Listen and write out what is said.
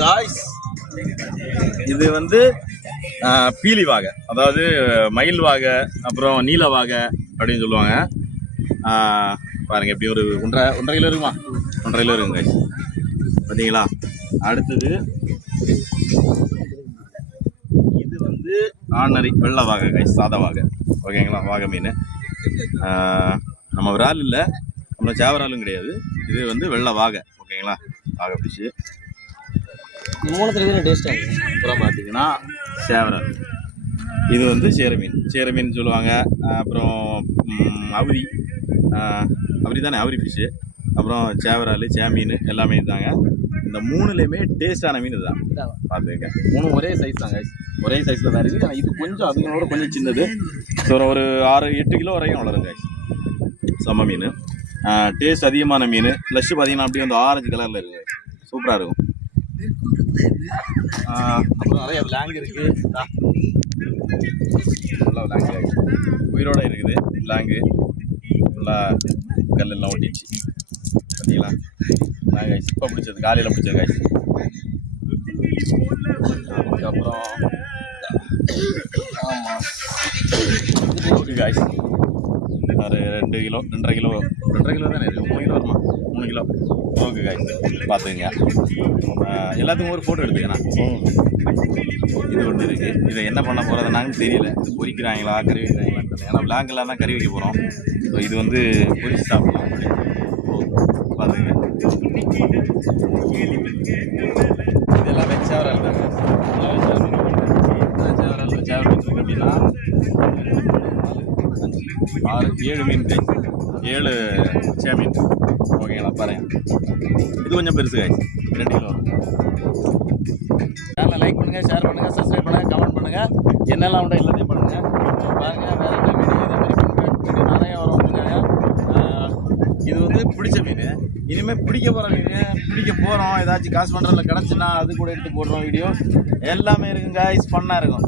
Guys இது வந்து பீலி வாகை, அதாவது மயில் வாகை, அப்புறம் நீல வாகை அப்படின்னு சொல்லுவாங்க. பாருங்க, எப்படி ஒரு 1.5 கிலோ இருக்குமா? 1.5 கிலோ இருக்குங்க காய்ஸ். பார்த்தீங்களா? அடுத்தது இது வந்து ஆர்டினரி வெள்ளை வாகை காய்ஸ், சாதா வாகை. ஓகேங்களா? வாகை மீன் நம்ம விரால் இல்லை, நம்ம சேவராலும் கிடையாது. இது வந்து வெள்ளை வாகை. ஓகேங்களா? வாகை ஃபிஷ்ஷு. அப்புறம் பார்த்தீங்கன்னா சேவரால். இது வந்து சேர மீன் சொல்லுவாங்க. அப்புறம் அவுரி தானே, அவுரி ஃபிஷ்ஷு. அப்புறம் சேவரால், சேமீன் எல்லாமே தாங்க. இந்த 3லேயுமே டேஸ்டான மீன் இதுதான். பார்த்துக்க, 3 ஒரே சைஸ் தாங்க, ஒரே சைஸில் தான் இருக்குது. ஆனால் இது கொஞ்சம் அதுங்களோட கொஞ்சம் சின்னது. ஸோ ஒரு 6-8 கிலோ வரைக்கும் வளருங்க செம்ம மீன். டேஸ்ட் அதிகமான மீன். ஃப்ளஷ் பார்த்தீங்கன்னா அப்படியே வந்து ஆரஞ்சு கலரில் இருக்குது, சூப்பராக இருக்கும். அப்புறம் நிறைய விலாங்கு இருக்குது. நல்லா விலாங்கு உயிரோட இருக்குது. விலாங்கு நல்லா கல்லெல்லாம் ஒட்டிச்சு. பார்த்தீங்களா? நாங்கள் இப்போ பிடிச்சது, காலையில் பிடிச்சது காய்ச்சி. அதுக்கப்புறம் ஆமாம் ஓகே காய்ச்சி, ஒரு 2 கிலோ 2.5 கிலோ தானே இருக்குது. 3 கிலோ வருமா? 3 கிலோ. ஓகே காய்ச்சி, பார்த்துங்க. எல்லாத்துக்கும் ஒரு ஃபோட்டோ எடுத்துக்கண்ணா. இது ஒன்று இருக்குது. இதை என்ன பண்ண போகிறதுனாங்கன்னு தெரியல. இது பொரிக்கிறாங்களா கறி வைக்கிறாங்களான்னு தெரியல. ஏன்னா விலாங்கெல்லாம் தான் கறி வைக்க போகிறோம். ஸோ இது வந்து பொரிச்சு சாப்பிடலாம். பார்த்துங்க, இது எல்லாமே சேவரால் தாங்க. சேவரால் இருக்குது அப்படின்னா 6-7 மீன், 7 சேமீன். ஓகேங்களா? பாருங்க, இது கொஞ்சம் பெருசு காய்ச்சி, 2 கிலோ வரும். சேனலை லைக் பண்ணுங்கள், ஷேர் பண்ணுங்கள், சப்ஸ்கிரைப் பண்ணுங்கள், கமெண்ட் பண்ணுங்கள். என்னெல்லாம் உண்டோ எல்லாத்தையும் பண்ணுங்கள். பாருங்கள், வேறு என்ன மீன் இதே மாதிரி வீடியோ நிறைய வரும். இது வந்து பிடிச்ச மீன். இனிமேல் பிடிக்க போகிற மீன், பிடிக்க போகிறோம். ஏதாச்சும் காசு பண்ணுறதுல கிடச்சுன்னா அது கூட எடுத்து போடுறோம். வீடியோ எல்லாமே இருக்குங்க, ஃபன்னாக இருக்கும்.